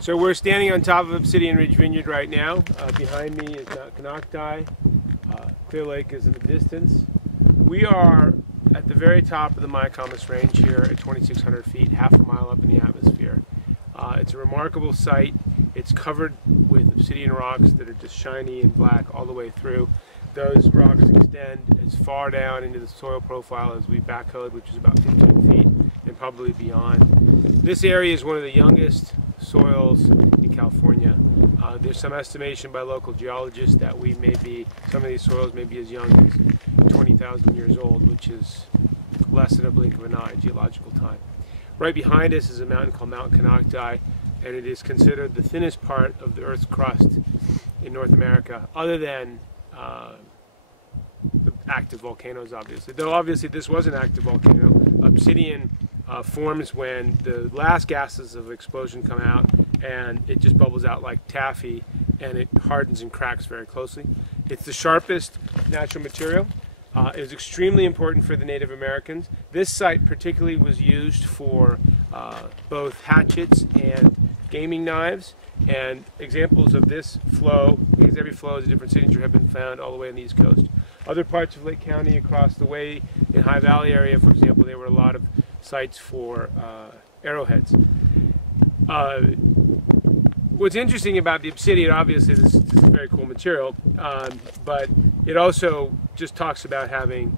So we're standing on top of Obsidian Ridge Vineyard right now. Behind me is Mount Canocti. Clear Lake is in the distance. We are at the very top of the Mayacamas Range here at 2,600 feet, half a mile up in the atmosphere. It's a remarkable site. It's covered with obsidian rocks that are just shiny and black all the way through. Those rocks extend as far down into the soil profile as we backhoed, which is about 15 feet and probably beyond. This area is one of the youngest soils in California. There's some estimation by local geologists that some of these soils may be as young as 20,000 years old, which is less than a blink of an eye, geological time. Right behind us is a mountain called Mount Canocti, and it is considered the thinnest part of the Earth's crust in North America, other than the active volcanoes, obviously. Though obviously this was an active volcano. Obsidian forms when the last gases of explosion come out, and it just bubbles out like taffy, and it hardens and cracks very closely. It's the sharpest natural material. It was extremely important for the Native Americans. This site particularly was used for both hatchets and gaming knives, and examples of this flow, because every flow is a different signature, have been found all the way on the East Coast. Other parts of Lake County across the way in High Valley area, for example, there were a lot of sites for arrowheads. What's interesting about the obsidian, obviously this is a very cool material, but it also just talks about having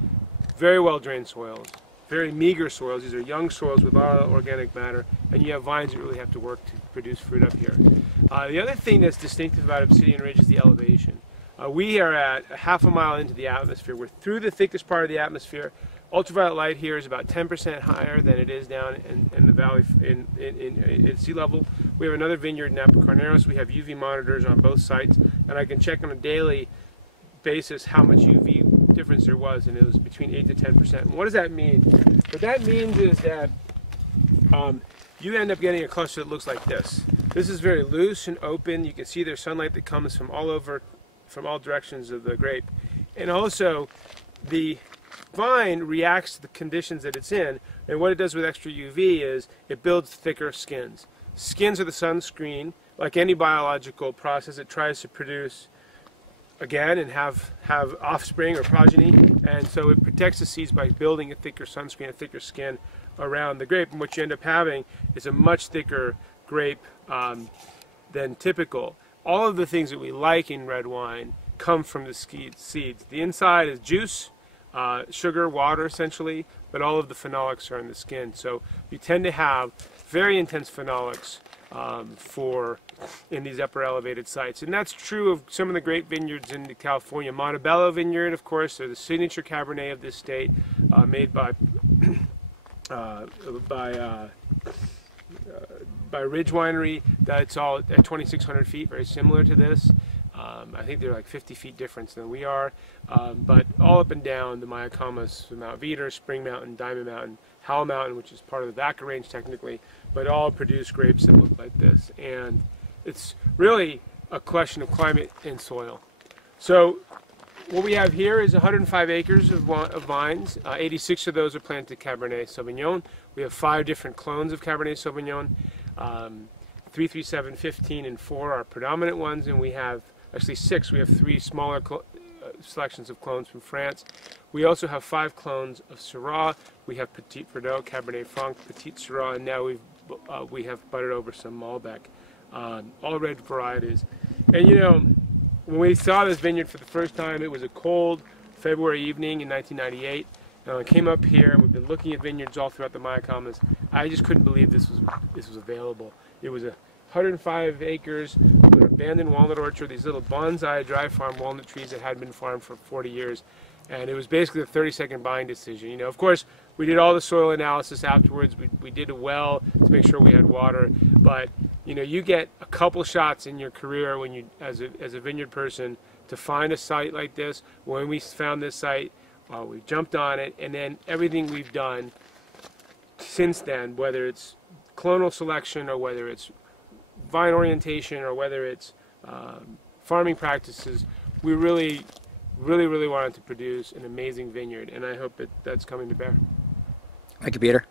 very well drained soils, very meager soils. These are young soils with a lot of organic matter, and you have vines that really have to work to produce fruit up here. The other thing that's distinctive about Obsidian Ridge is the elevation. We are at half a mile into the atmosphere. We're through the thickest part of the atmosphere. Ultraviolet light here is about 10% higher than it is down in the valley at sea level. We have another vineyard in Apicarneros. We have UV monitors on both sites, and I can check on a daily basis how much UV difference there was, and it was between 8 to 10%. And what does that mean? What that means is that you end up getting a cluster that looks like this. This is very loose and open. You can see there's sunlight that comes from all directions of the grape, and also the vine reacts to the conditions that it's in, and what it does with extra UV is it builds thicker skins. Skins are the sunscreen. Like any biological process, it tries to produce again and have offspring or progeny, and so it protects the seeds by building a thicker sunscreen, a thicker skin around the grape, and what you end up having is a much thicker grape than typical. All of the things that we like in red wine come from the seeds. The inside is juice, sugar, water essentially, but all of the phenolics are in the skin. So you tend to have very intense phenolics in these upper elevated sites. And that's true of some of the great vineyards in California. Montebello Vineyard, of course, they're the signature Cabernet of this state, made by Ridge Winery. That's all at 2,600 feet, very similar to this. I think they're like 50 feet difference than we are, but all up and down the Mayacamas, Mount Veeder, Spring Mountain, Diamond Mountain, Howell Mountain, which is part of the Vaca Range technically, but all produce grapes that look like this. And it's really a question of climate and soil. So what we have here is 105 acres of vines. 86 of those are planted Cabernet Sauvignon. We have 5 different clones of Cabernet Sauvignon. 337, 15, and 4 are predominant ones, and we have actually 6. We have 3 smaller selections of clones from France. We also have 5 clones of Syrah. We have Petit Verdot, Cabernet Franc, Petit Syrah, and now we have buttered over some Malbec. All red varieties. And you know, when we saw this vineyard for the first time, it was a cold February evening in 1998. And I came up here, and we've been looking at vineyards all throughout the Mayacamas. I just couldn't believe this was available. It was 105 acres with an abandoned walnut orchard, these little bonsai dry farm walnut trees that had been farmed for 40 years. And it was basically a 30-second buying decision. You know, of course, we did all the soil analysis afterwards. We did a well to make sure we had water. But you know, you get a couple shots in your career when you, as a vineyard person, to find a site like this. When we found this site, we jumped on it, and then everything we've done since then, whether it's clonal selection or whether it's vine orientation or whether it's farming practices, we really wanted to produce an amazing vineyard, and I hope that that's coming to bear. Thank you, Peter.